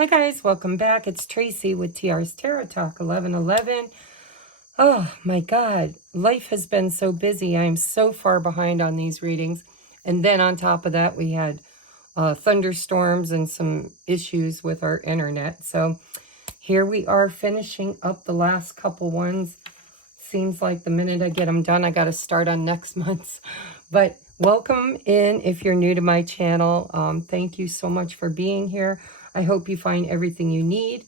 Hi guys, welcome back. It's Tracy with TR's Tarot Talk 1111. Oh my God, life has been so busy. I'm so far behind on these readings. And then on top of that, we had thunderstorms and some issues with our internet. So here we are finishing up the last couple ones. Seems like the minute I get them done, I got to start on next month's. But welcome in if you're new to my channel. Thank you so much for being here. I hope you find everything you need.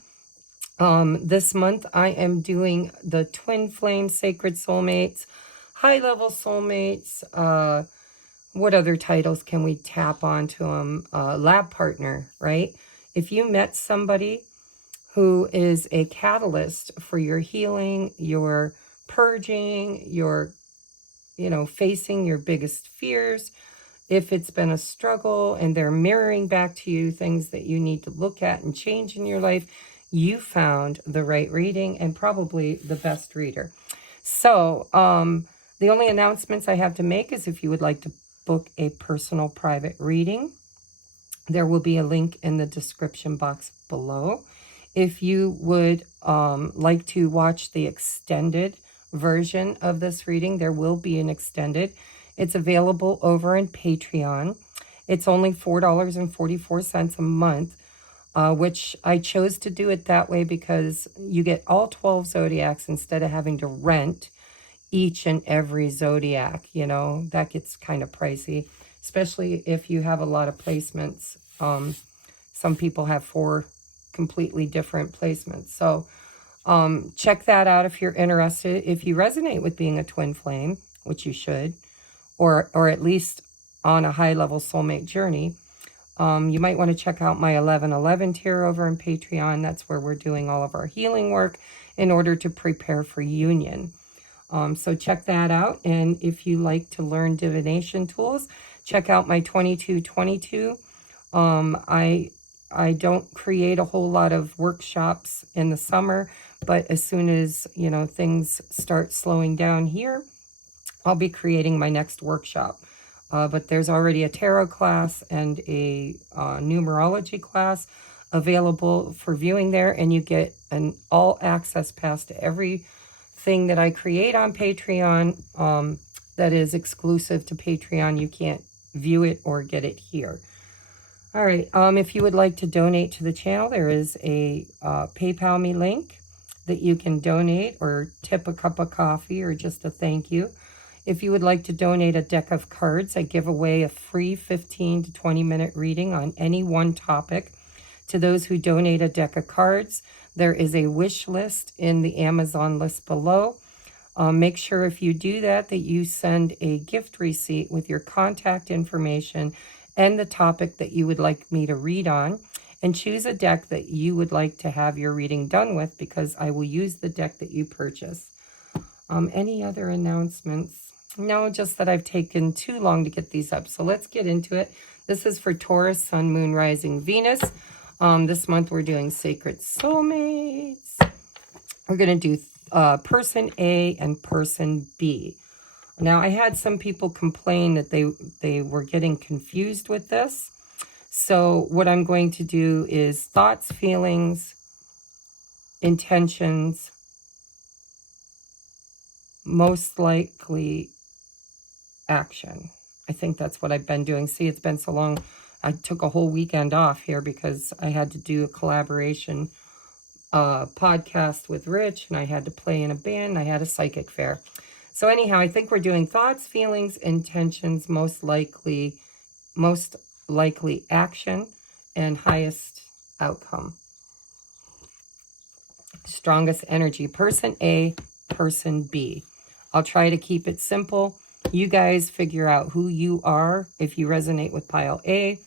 This month I am doing the Twin Flame Sacred Soulmates, High Level Soulmates. What other titles can we tap onto them? Lab Partner, right? If you met somebody who is a catalyst for your healing, your purging, your, facing your biggest fears, if it's been a struggle and they're mirroring back to you things that you need to look at and change in your life, you found the right reading and probably the best reader. So the only announcements I have to make is if you would like to book a personal private reading, there will be a link in the description box below. If you would like to watch the extended version of this reading, there will be an extended. It's available over in Patreon. It's only $4.44 a month, which I chose to do it that way because you get all 12 zodiacs instead of having to rent each and every zodiac. That gets kind of pricey, especially if you have a lot of placements. Some people have 4 completely different placements. So check that out if you're interested. If you resonate with being a twin flame, which you should, or at least on a high-level soulmate journey, you might want to check out my 1111 tier over in Patreon. That's where we're doing all of our healing work in order to prepare for union. So check that out. And if you like to learn divination tools, check out my 2222. I don't create a whole lot of workshops in the summer, but as soon as, things start slowing down here, I'll be creating my next workshop. But there's already a tarot class and a numerology class available for viewing there, and you get an all-access pass to everything that I create on Patreon that is exclusive to Patreon. You can't view it or get it here. All right, if you would like to donate to the channel, there is a PayPal me link that you can donate or tip a cup of coffee or just a thank you. If you would like to donate a deck of cards, I give away a free 15 to 20 minute reading on any one topic. To those who donate a deck of cards, there is a wish list in the Amazon list below. Make sure if you do that you send a gift receipt with your contact information and the topic that you would like me to read on, and choose a deck that you would like to have your reading done with, because I will use the deck that you purchase. Any other announcements? No, just that I've taken too long to get these up. So let's get into it. This is for Taurus, Sun, Moon, Rising, Venus. This month we're doing Sacred Soulmates. We're going to do Person A and Person B. Now, I had some people complain that they were getting confused with this. So what I'm going to do is thoughts, feelings, intentions, most likely action. I think that's what I've been doing. See, it's been so long. I took a whole weekend off here because I had to do a collaboration podcast with Rich, and I had to play in a band, and I had a psychic fair. So anyhow, I think we're doing thoughts, feelings, intentions, most likely action, and highest outcome. Strongest energy, Person A, Person B. I'll try to keep it simple. You guys figure out who you are, if you resonate with pile A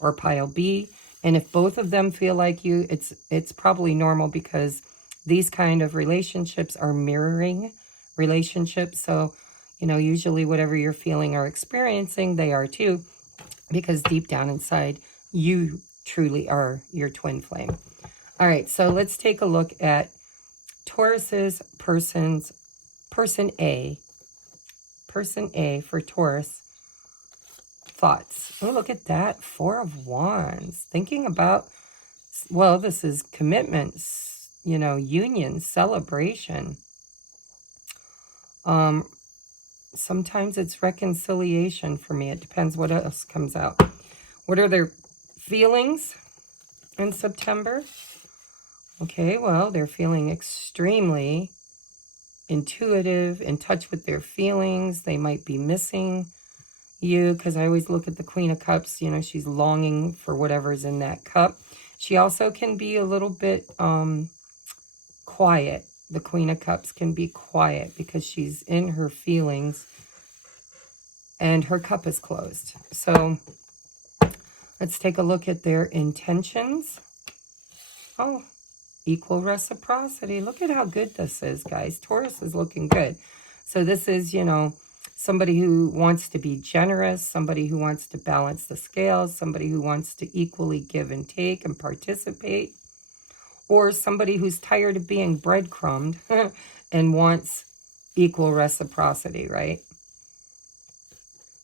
or pile B. And if both of them feel like you, it's probably normal, because these kind of relationships are mirroring relationships. So, usually whatever you're feeling or experiencing, they are too, because deep down inside, you truly are your twin flame. All right, so let's take a look at Taurus's Person A for Taurus. Thoughts. Oh, look at that. 4 of Wands. Thinking about well, this is commitments, you know, union, celebration. Sometimes it's reconciliation for me. It depends what else comes out. What are their feelings in September? Okay, well, they're feeling extremely intuitive, in touch with their feelings. They might be missing you, because I always look at the Queen of Cups. You know, she's longing for whatever's in that cup. She also can be a little bit quiet. The Queen of Cups can be quiet because she's in her feelings and her cup is closed. So let's take a look at their intentions. Oh, equal reciprocity. Look at how good this is, guys. Taurus is looking good. So this is, you know, somebody who wants to be generous, somebody who wants to balance the scales, somebody who wants to equally give and take and participate, or somebody who's tired of being breadcrumbed and wants equal reciprocity, right?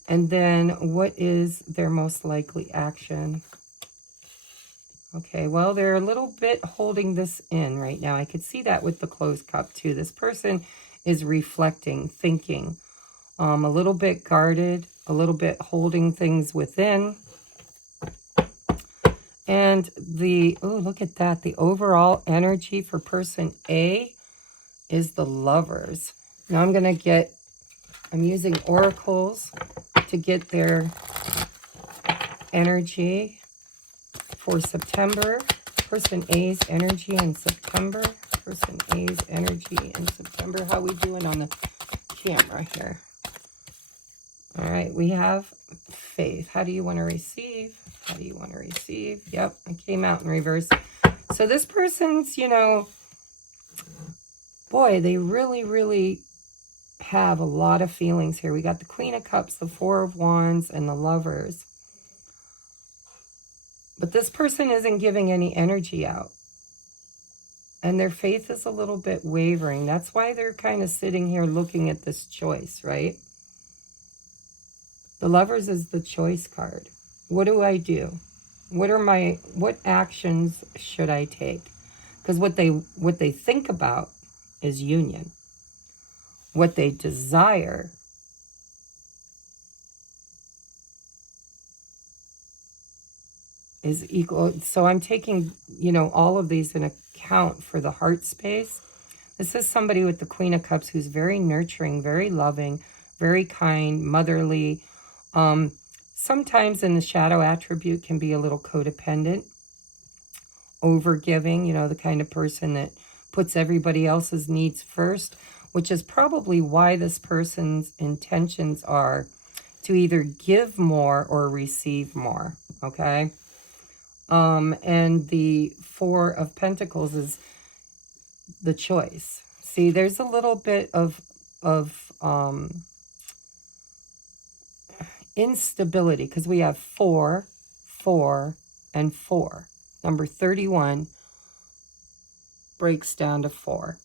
And then what is their most likely action? Okay, well, they're a little bit holding this in right now. I could see that with the closed cup too. This person is reflecting, thinking, a little bit guarded, a little bit holding things within. And the, oh, look at that. The overall energy for person A is the Lovers. Now I'm going to get, I'm using oracles to get their energy for September. Person A's energy in September. Person A's energy in September. How we doing on the camera here? All right, we have faith. How do you want to receive? How do you want to receive? Yep, it came out in reverse. So this person's, you know, boy, they really, really have a lot of feelings here. We got the Queen of Cups, the Four of Wands, and the Lovers. But this person isn't giving any energy out. And their faith is a little bit wavering. That's why they're kind of sitting here looking at this choice, right? The Lovers is the choice card. What do I do? What actions should I take? Because what they think about is union. What they desire is equal. So I'm taking, you know, all of these in account for the heart space. This is somebody with the Queen of Cups who's very nurturing, very loving, very kind, motherly. Sometimes in the shadow attribute can be a little codependent, overgiving, you know, the kind of person that puts everybody else's needs first, which is probably why this person's intentions are to either give more or receive more, okay? And the Four of Pentacles is the choice. See, there's a little bit of instability, because we have 4, 4, and 4. Number 31 breaks down to 4,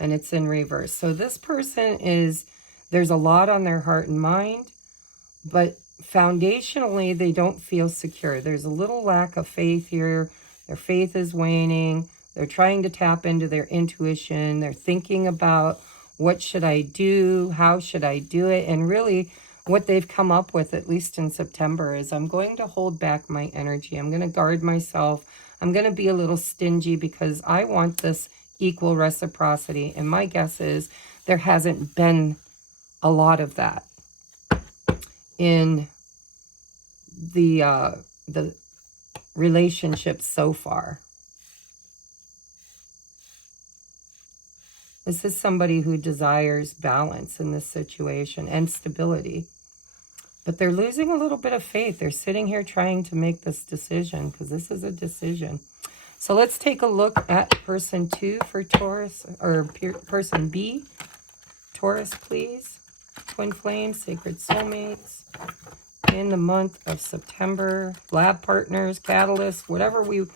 and it's in reverse. So this person is, there's a lot on their heart and mind, but foundationally, they don't feel secure. There's a little lack of faith here. Their faith is waning. They're trying to tap into their intuition. They're thinking about, what should I do? How should I do it? And really, what they've come up with, at least in September, is I'm going to hold back my energy. I'm going to guard myself. I'm going to be a little stingy because I want this equal reciprocity. And my guess is there hasn't been a lot of that in the relationship so far. This is somebody who desires balance in this situation and stability. But they're losing a little bit of faith. They're sitting here trying to make this decision, because this is a decision. So let's take a look at person 2 for Taurus, or person B. Taurus, please. Twin Flames, Sacred Soulmates. In the month of September, lab partners, catalysts, whatever we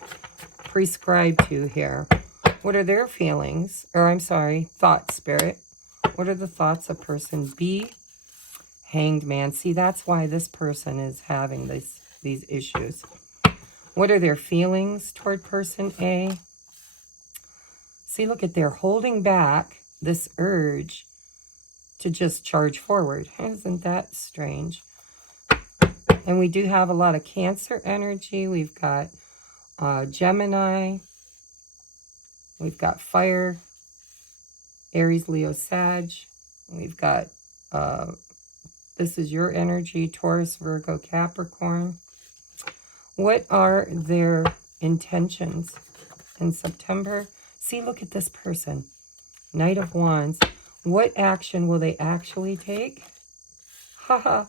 prescribe to here. What are their feelings? Or I'm sorry, thoughts, Spirit. What are the thoughts of person B? Hanged Man. See, that's why this person is having these issues. What are their feelings toward person A? See, look at, they're holding back this urge to just charge forward. Isn't that strange? And we do have a lot of Cancer energy. We've got Gemini. We've got Fire, Aries, Leo, Sag. We've got, this is your energy, Taurus, Virgo, Capricorn. What are their intentions in September? See, look at this person. Knight of Wands. What action will they actually take? Haha.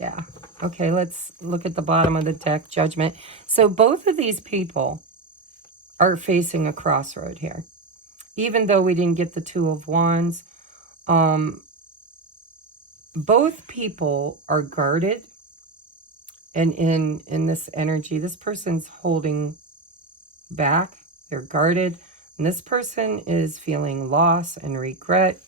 Yeah. Okay, let's look at the bottom of the deck, Judgment. So both of these people are facing a crossroad here. Even though we didn't get the Two of Wands, both people are guarded. And in this energy, this person's holding back. They're guarded. And this person is feeling loss and regret.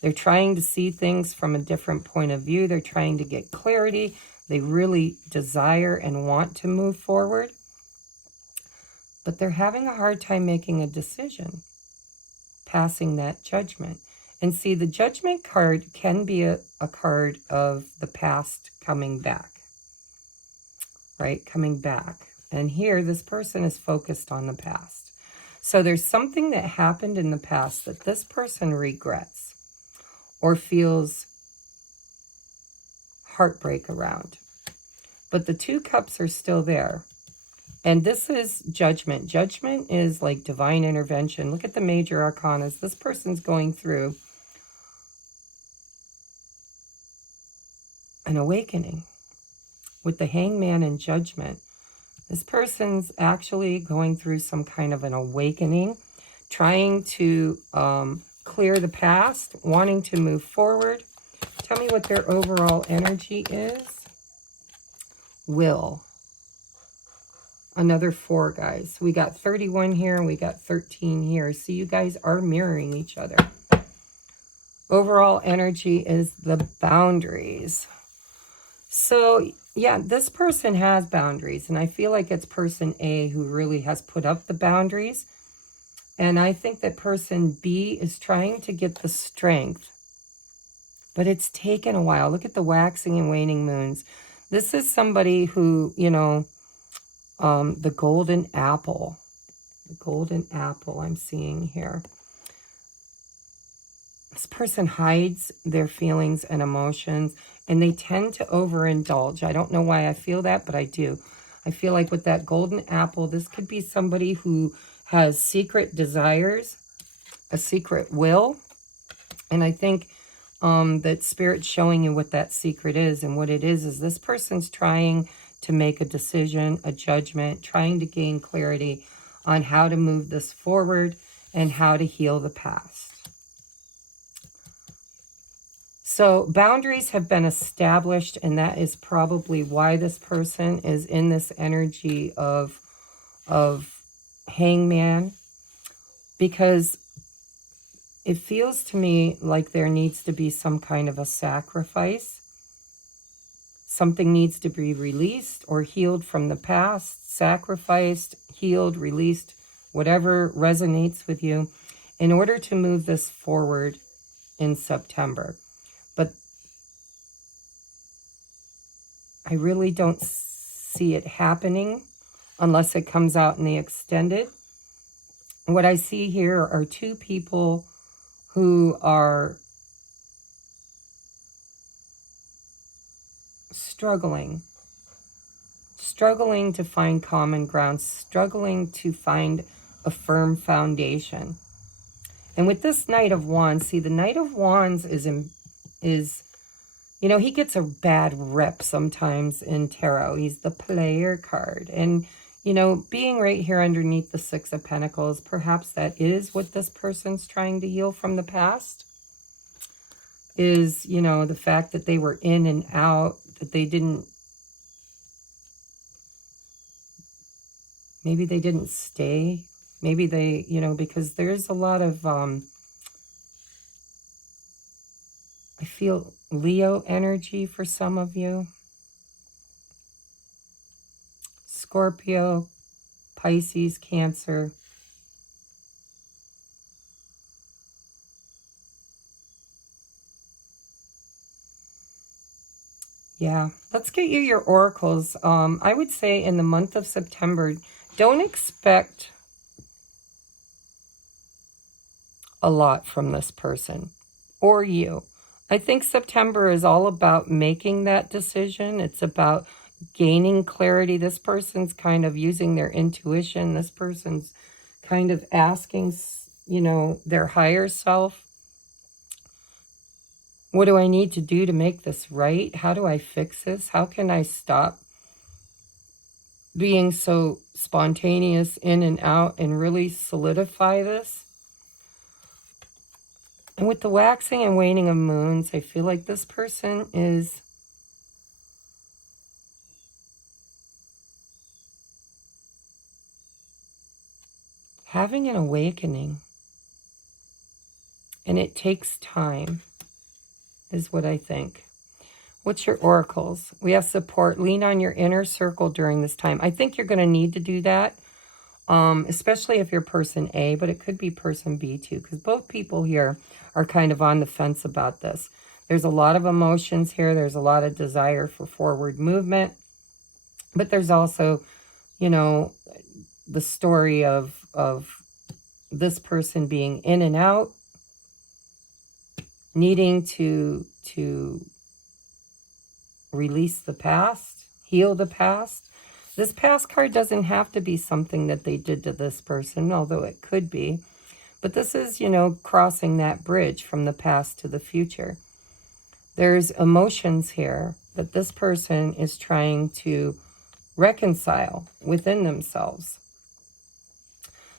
They're trying to see things from a different point of view. They're trying to get clarity. They really desire and want to move forward. But they're having a hard time making a decision, passing that judgment. And see, the Judgment card can be a card of the past coming back. Right? Coming back. And here, this person is focused on the past. So there's something that happened in the past that this person regrets or feels heartbreak around. But the Two Cups are still there. And this is Judgment. Judgment is like divine intervention. Look at the major arcanas. This person's going through an awakening. With the Hangman and Judgment, this person's actually going through some kind of an awakening, trying to clear the past, wanting to move forward. Tell me what their overall energy is. Will. Another 4, guys. We got 31 here and we got 13 here. So you guys are mirroring each other. Overall energy is the boundaries. So yeah, this person has boundaries, and I feel like it's person A who really has put up the boundaries. And I think that person B is trying to get the strength, but it's taken a while. Look at the waxing and waning moons. This is somebody who, you know, the golden apple. The golden apple I'm seeing here. This person hides their feelings and emotions, and they tend to overindulge. I don't know why I feel that, but I do. I feel like with that golden apple, this could be somebody who has secret desires, a secret will. And I think that Spirit's showing you what that secret is. And what it is this person's trying to make a decision, a judgment, trying to gain clarity on how to move this forward and how to heal the past. So boundaries have been established, and that is probably why this person is in this energy of Hangman, because it feels to me like there needs to be some kind of a sacrifice. Something needs to be released or healed from the past, sacrificed, healed, released, whatever resonates with you, in order to move this forward in September. But I really don't see it happening unless it comes out in the extended. What I see here are two people who are struggling to find common ground, struggling to find a firm foundation. And with this Knight of Wands, see, the Knight of Wands is, you know, he gets a bad rep sometimes in tarot. He's the player card. And, you know, being right here underneath the Six of Pentacles, perhaps that is what this person's trying to heal from the past. Is, you know, the fact that they were in and out, that they didn't, maybe they didn't stay. Maybe they, you know, because there's a lot of, I feel Leo energy for some of you. Scorpio, Pisces, Cancer. Yeah, let's get you your oracles. I would say in the month of September, don't expect a lot from this person or you. I think September is all about making that decision. It's about gaining clarity. This person's kind of using their intuition. This person's kind of asking, you know, their higher self, what do I need to do to make this right? How do I fix this? How can I stop being so spontaneous in and out and really solidify this? And with the waxing and waning of moons, I feel like this person is having an awakening. And it takes time, is what I think. What's your oracles? We have support. Lean on your inner circle during this time. I think you're going to need to do that, especially if you're person A, but it could be person B too, because both people here are kind of on the fence about this. There's a lot of emotions here. There's a lot of desire for forward movement, but there's also, you know, the story of this person being in and out, needing to release the past, heal the past. This past card doesn't have to be something that they did to this person, although it could be. But this is, you know, crossing that bridge from the past to the future. There's emotions here that this person is trying to reconcile within themselves.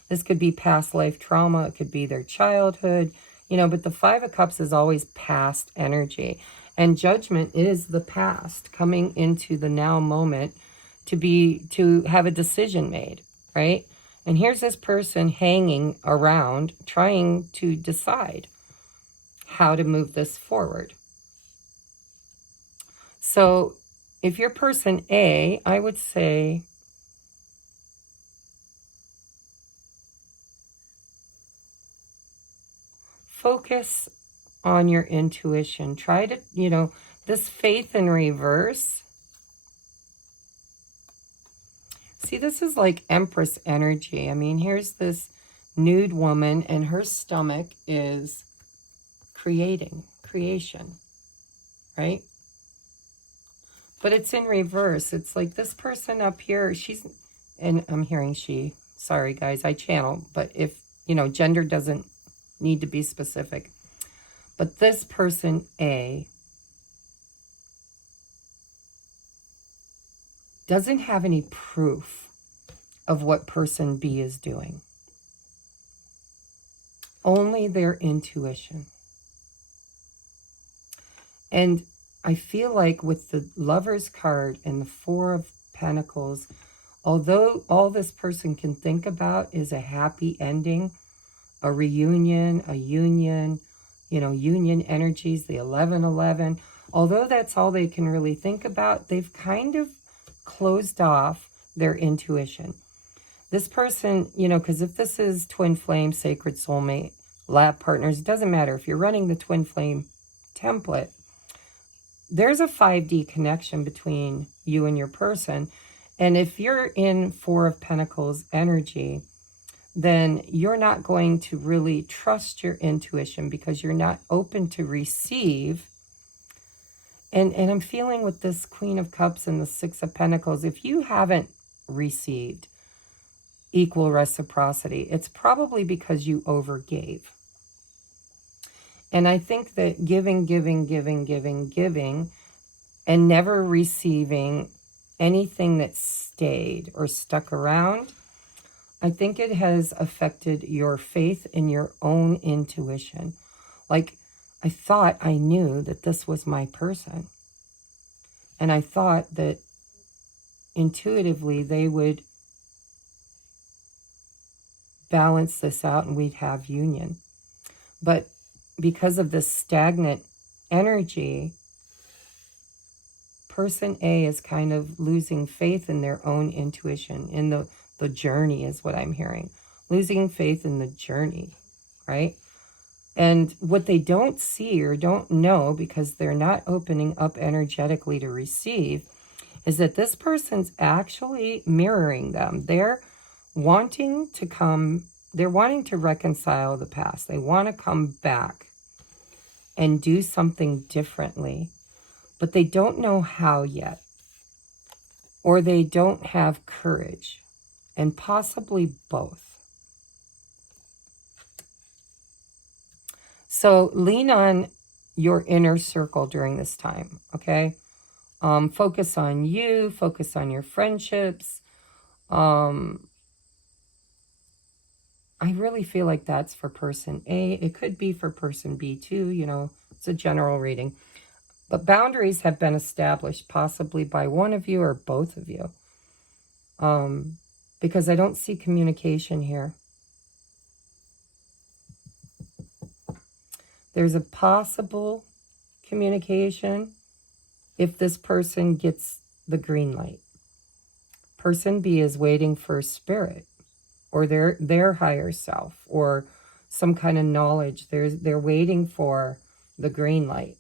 This could be past life trauma. It could be their childhood, you know, but the Five of Cups is always past energy. And Judgment is the past coming into the now moment to have a decision made, right? And here's this person hanging around trying to decide how to move this forward. So if you're person A, I would say focus on your intuition. Try to, you know, this faith in reverse. See, this is like Empress energy. I mean, here's this nude woman and her stomach is creation, right? But it's in reverse. It's like this person up here, she's, and I'm hearing she, sorry guys, I channel, but if, you know, gender doesn't need to be specific. But this person A doesn't have any proof of what person B is doing. Only their intuition. And I feel like with the Lover's card and the Four of Pentacles, although all this person can think about is a happy ending, a reunion, a union, you know, union energies, the 1111. Although that's all they can really think about, they've kind of closed off their intuition. This person, you know, because if this is twin flame, sacred soulmate, lab partners, it doesn't matter. If you're running the twin flame template, there's a 5D connection between you and your person. And if you're in Four of Pentacles energy, then you're not going to really trust your intuition because you're not open to receive. And I'm feeling with this Queen of Cups and the Six of Pentacles, if you haven't received equal reciprocity, it's probably because you overgave. And I think that giving, and never receiving anything that stayed or stuck around, I think it has affected your faith in your own intuition. Like, I thought I knew that this was my person. And I thought that intuitively they would balance this out and we'd have union. But because of this stagnant energy, person A is kind of losing faith in their own intuition, in the journey is what I'm hearing. Losing faith in the journey, right? And what they don't see or don't know, because they're not opening up energetically to receive, is that this person's actually mirroring them. They're wanting to reconcile the past. They want to come back and do something differently, but they don't know how yet, or they don't have courage, and possibly both. So lean on your inner circle during this time, okay? Focus on you, focus on your friendships. I really feel like that's for person A. It could be for person B too, you know, it's a general reading. But boundaries have been established possibly by one of you or both of you. Because I don't see communication here. There's a possible communication if this person gets the green light. Person B is waiting for spirit or their higher self or some kind of knowledge. They're waiting for the green light.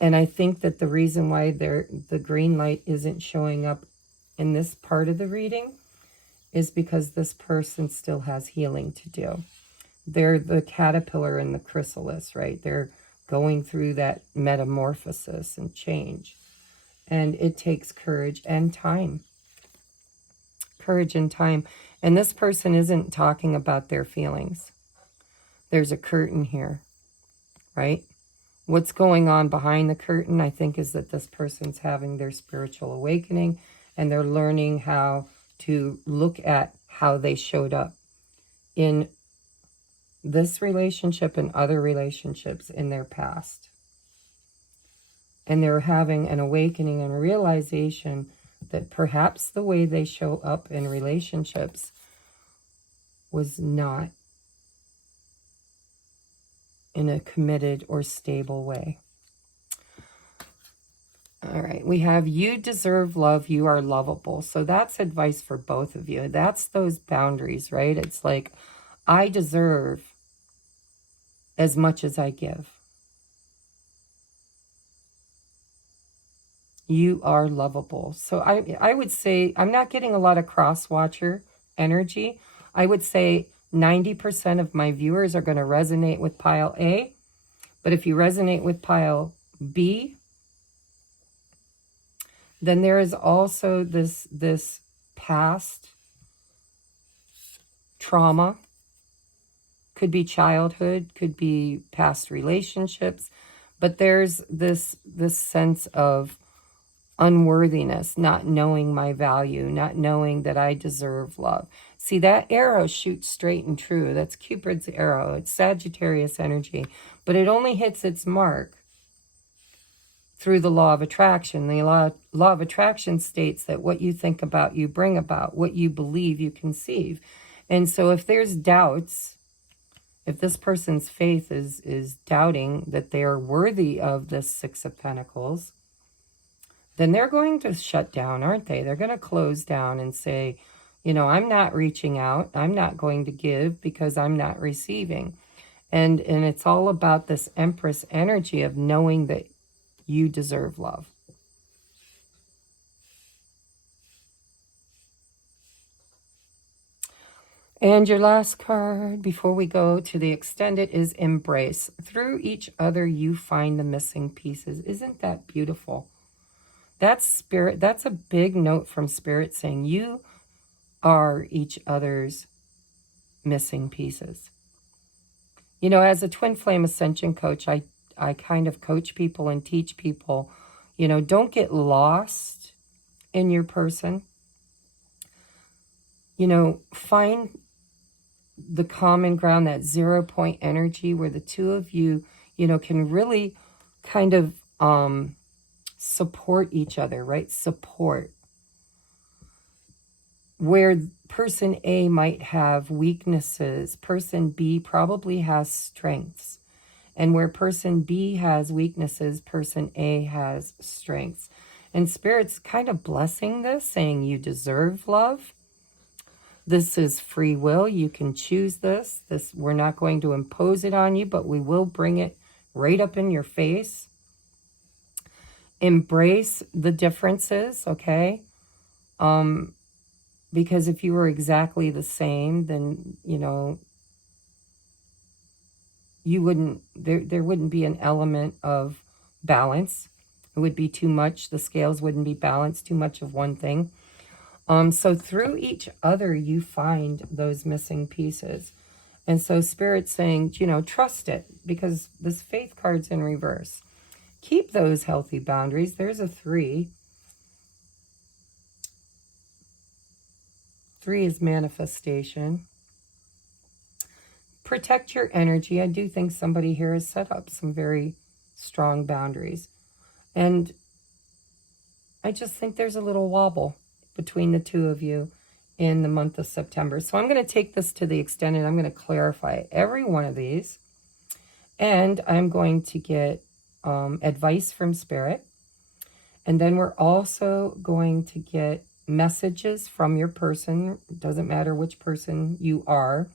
And I think that the reason why the green light isn't showing up in this part of the reading is because this person still has healing to do. They're the caterpillar and the chrysalis, right? They're going through that metamorphosis and change. And it takes courage and time. Courage and time. And this person isn't talking about their feelings. There's a curtain here, right? What's going on behind the curtain, I think, is that this person's having their spiritual awakening and they're learning how to look at how they showed up in this relationship and other relationships in their past. And they're having an awakening and a realization that perhaps the way they show up in relationships was not in a committed or stable way. All right, we have you deserve love, you are lovable. So that's advice for both of you. That's those boundaries, right? It's like, I deserve as much as I give. You are lovable. So I would say, I'm not getting a lot of cross-watcher energy. I would say 90% of my viewers are going to resonate with pile A. But if you resonate with pile B, then there is also this past trauma. Could be childhood, could be past relationships, but there's this sense of unworthiness, not knowing my value, not knowing that I deserve love. See, that arrow shoots straight and true. That's Cupid's arrow. It's Sagittarius energy, but it only hits its mark through the law of attraction. The law of attraction states that what you think about, you bring about. What you believe, you conceive. And so if there's doubts, if this person's faith is doubting that they are worthy of this Six of Pentacles, then they're going to shut down, aren't they? They're going to close down and say, you know, I'm not reaching out. I'm not going to give because I'm not receiving. And it's all about this Empress energy of knowing that you deserve love. And your last card before we go to the extended is Embrace. Through each other, you find the missing pieces. Isn't that beautiful? That's Spirit. That's a big note from Spirit saying you are each other's missing pieces. You know, as a twin flame ascension coach, I kind of coach people and teach people, you know, don't get lost in your person. You know, find the common ground, that 0 point energy where the two of you, you know, can really kind of support each other, right? Support. Where person A might have weaknesses, person B probably has strengths. And where person B has weaknesses, person A has strengths. And Spirit's kind of blessing this, saying you deserve love. This is free will. You can choose this. We're not going to impose it on you, but we will bring it right up in your face. Embrace the differences, okay? Because if you were exactly the same, then, you know, you wouldn't, there wouldn't be an element of balance. It would be too much. The scales wouldn't be balanced, too much of one thing. So through each other, you find those missing pieces. And so Spirit's saying, you know, trust it, because this Faith card's in reverse. Keep those healthy boundaries. There's a 3. 3 is manifestation. Protect your energy. I do think somebody here has set up some very strong boundaries. And I just think there's a little wobble between the two of you in the month of September. So I'm going to take this to the extended. I'm going to clarify every one of these. And I'm going to get advice from Spirit. And then we're also going to get messages from your person. It doesn't matter which person you are.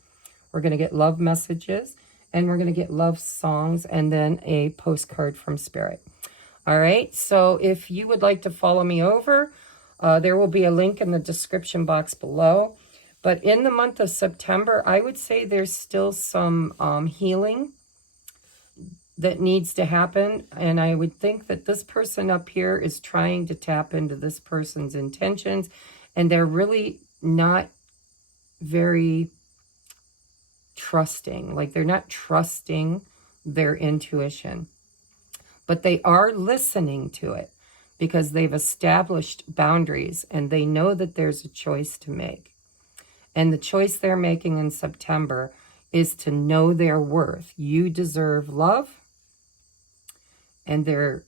We're going to get love messages, and we're going to get love songs, and then a postcard from Spirit. All right, so if you would like to follow me over, there will be a link in the description box below. But in the month of September, I would say there's still some healing that needs to happen. And I would think that this person up here is trying to tap into this person's intentions, and they're really not very trusting. Like, they're not trusting their intuition, but they are listening to it because they've established boundaries and they know that there's a choice to make. And the choice they're making in September is to know their worth. You deserve love, and they're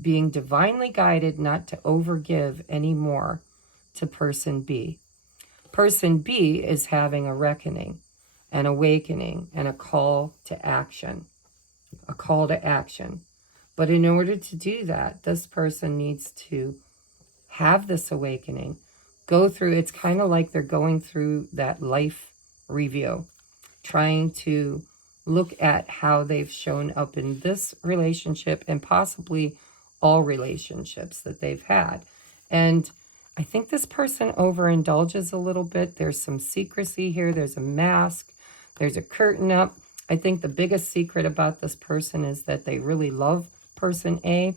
being divinely guided not to overgive anymore to person B. Person B is having a reckoning, an awakening, and a call to action. A call to action. But in order to do that, this person needs to have this awakening. Go through, it's kind of like they're going through that life review, trying to look at how they've shown up in this relationship and possibly all relationships that they've had. And I think this person overindulges a little bit. There's some secrecy here. There's a mask. There's a curtain up. I think the biggest secret about this person is that they really love person A,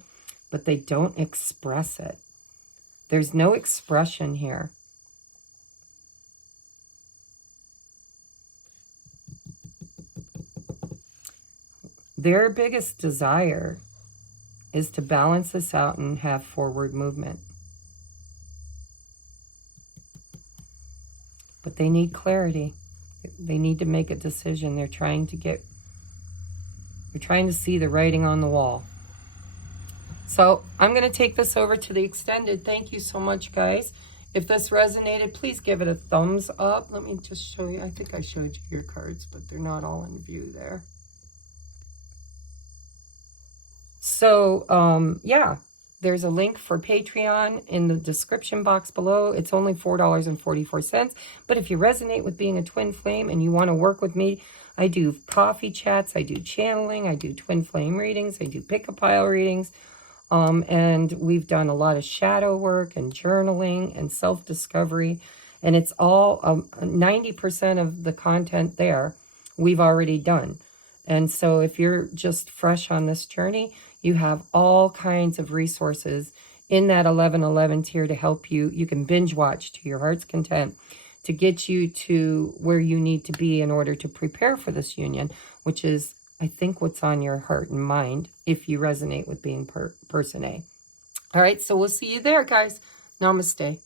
but they don't express it. There's no expression here. Their biggest desire is to balance this out and have forward movement. But they need clarity. They need to make a decision. They're trying to see the writing on the wall. So I'm going to take this over to the extended. Thank you so much, guys. If this resonated, please give it a thumbs up. Let me just show you. I think I showed you your cards, but they're not all in view there. So, yeah, there's a link for Patreon in the description box below. It's only $4.44. But if you resonate with being a twin flame and you want to work with me, I do coffee chats, I do channeling, I do twin flame readings, I do pick-a-pile readings. And we've done a lot of shadow work and journaling and self-discovery. And it's all 90% of the content there we've already done. And so if you're just fresh on this journey, you have all kinds of resources in that 1111 tier to help you. You can binge watch to your heart's content to get you to where you need to be in order to prepare for this union, which is, I think, what's on your heart and mind if you resonate with being person A. All right, so we'll see you there, guys. Namaste.